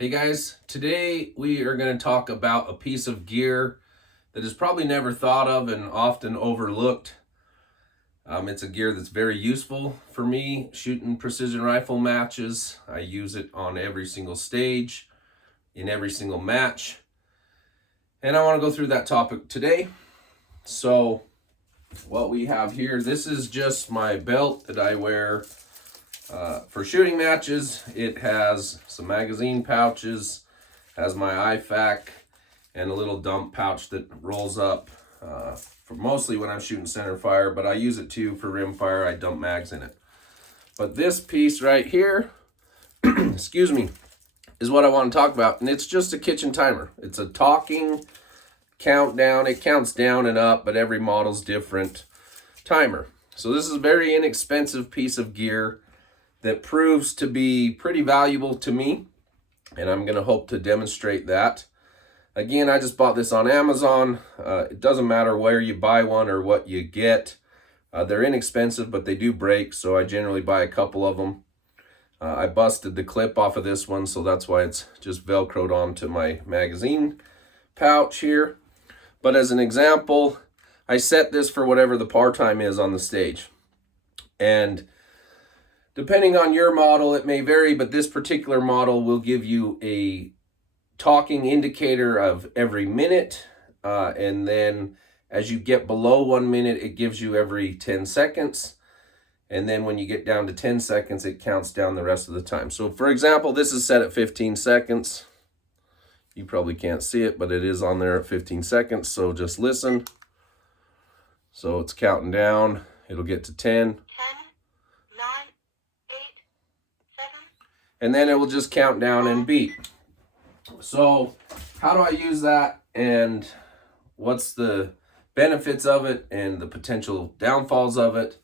Hey guys, today we are going to talk about a piece of gear that is probably never thought of and often overlooked. It's a gear that's very useful for me shooting precision rifle matches. I use it on every single stage, in every single match. And I want to go through that topic today. So what we have here, this is just my belt that I wear for shooting matches. It has some magazine pouches, has my IFAK, and a little dump pouch that rolls up for mostly when I'm shooting center fire, but I use it too for rim fire. I dump mags in it. But this piece right here, excuse me, is what I want to talk about, and it's just a kitchen timer. It's a talking countdown. It counts down and up, but every model's different timer. So this is a very inexpensive piece of gear that proves to be pretty valuable to me, and I'm going to hope to demonstrate that. Again, I just bought this on Amazon. It doesn't matter where you buy one or what you get. They're inexpensive, but they do break, so I generally buy a couple of them. I busted the clip off of this one, so that's why it's just Velcroed onto my magazine pouch here. But as an example, I set this for whatever the par time is on the stage. And depending on your model, it may vary, but this particular model will give you a talking indicator of every minute. And then as you get below 1 minute, it gives you every 10 seconds. And then when you get down to 10 seconds, it counts down the rest of the time. So for example, this is set at 15 seconds. You probably can't see it, but it is on there at 15 seconds. So just listen. So it's counting down. It'll get to 10. And then it will just count down and beep. So how do I use that, and what's the benefits of it and the potential downfalls of it?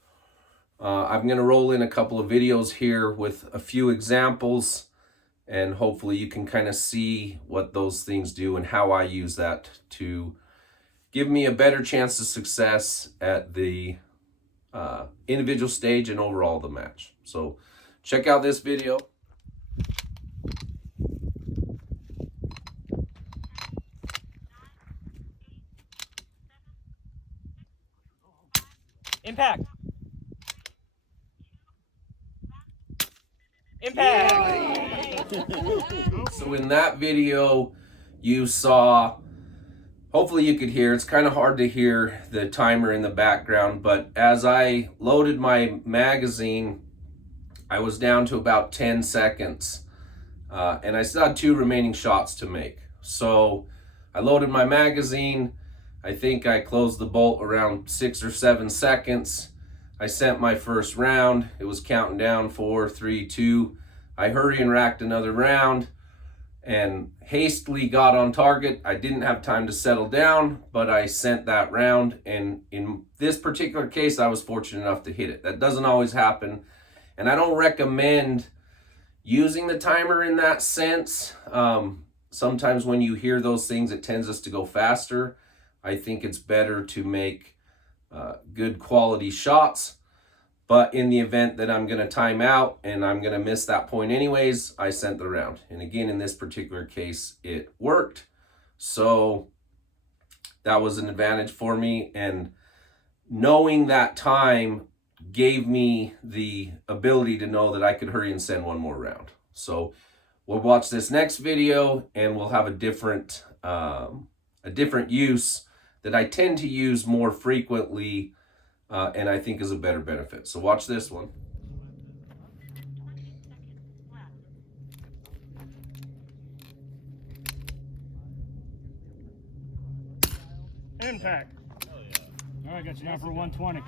I'm going to roll in a couple of videos here with a few examples, and hopefully you can kind of see what those things do and how I use that to give me a better chance of success at the individual stage and overall the match. So check out this video. Impact. Impact. So in that video, you saw, hopefully you could hear, it's kind of hard to hear the timer in the background, but as I loaded my magazine, I was down to about 10 seconds. And I still had 2 remaining shots to make. So I loaded my magazine. I think I closed the bolt around 6 or 7 seconds. I sent my first round. It was counting down 4, 3, 2. I hurry and racked another round and hastily got on target. I didn't have time to settle down, but I sent that round. And in this particular case, I was fortunate enough to hit it. That doesn't always happen. And I don't recommend using the timer in that sense. Sometimes when you hear those things, it tends us to go faster. I think it's better to make good quality shots. But in the event that I'm going to time out and I'm going to miss that point anyways, I sent the round. And again, in this particular case, it worked. So that was an advantage for me. And knowing that time gave me the ability to know that I could hurry and send one more round. So we'll watch this next video and we'll have a different use that I tend to use more frequently and I think is a better benefit. So watch this one. Impact. All right, got you down for 120.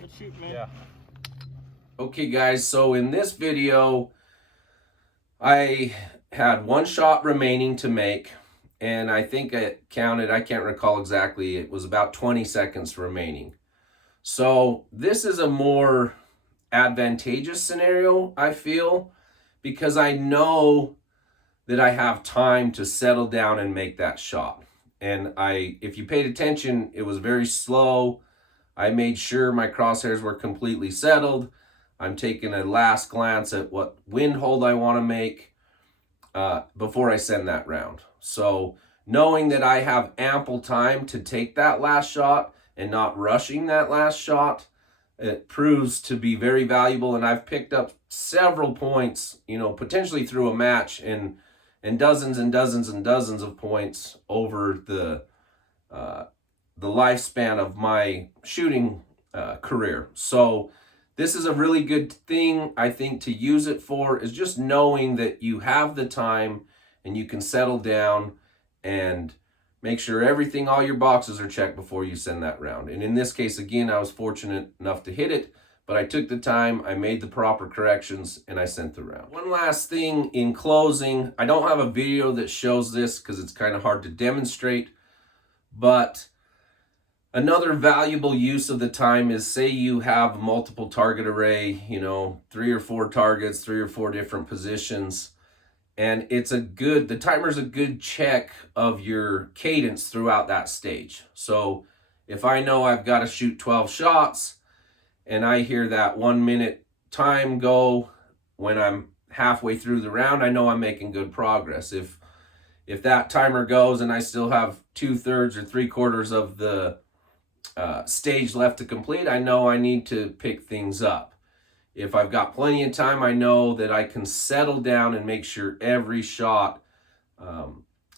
Good shoot, man. Yeah. Okay guys, so in this video, I had 1 shot remaining to make, and I think it counted, I can't recall exactly, it was about 20 seconds remaining. So this is a more advantageous scenario, I feel, because I know that I have time to settle down and make that shot. And if you paid attention, it was very slow. I made sure my crosshairs were completely settled. I'm taking a last glance at what wind hold I want to make before I send that round. So knowing that I have ample time to take that last shot and not rushing that last shot, it proves to be very valuable. And I've picked up several points, you know, potentially through a match, and dozens and dozens and dozens of points over the lifespan of my shooting career. So this is a really good thing, I think, to use it for, is just knowing that you have the time and you can settle down and make sure everything, all your boxes are checked before you send that round. And in this case, again, I was fortunate enough to hit it, but I took the time, I made the proper corrections, and I sent the round. One last thing in closing, I don't have a video that shows this because it's kind of hard to demonstrate, but another valuable use of the time is, say you have a multiple target array, you know, 3 or 4 targets, 3 or 4 different positions. And the timer's a good check of your cadence throughout that stage. So if I know I've got to shoot 12 shots and I hear that 1 minute time go when I'm halfway through the round, I know I'm making good progress. If that timer goes and I still have 2/3 or 3/4 of the stage left to complete, I know I need to pick things up. If I've got plenty of time, I know that I can settle down and make sure every shot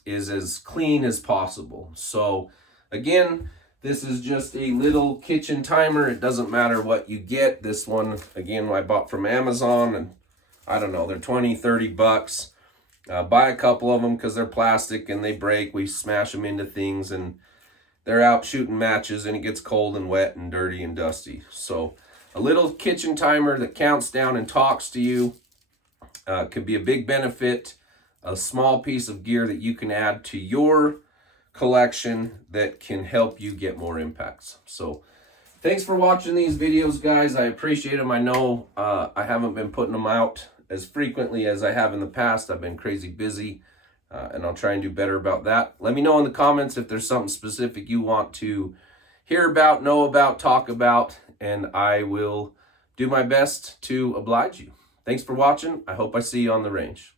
is as clean as possible. So again, this is just a little kitchen timer. It doesn't matter what you get. This one, again, I bought from Amazon, and I don't know, they're 20, 30 bucks. Buy a couple of them because they're plastic and they break. We smash them into things and they're out shooting matches, and it gets cold and wet and dirty and dusty. So a little kitchen timer that counts down and talks to you could be a big benefit, a small piece of gear that you can add to your collection that can help you get more impacts. So thanks for watching these videos, guys. I appreciate them. I know I haven't been putting them out as frequently as I have in the past. I've been crazy busy. And I'll try and do better about that. Let me know in the comments if there's something specific you want to hear about, know about, talk about, and I will do my best to oblige you. Thanks for watching. I hope I see you on the range.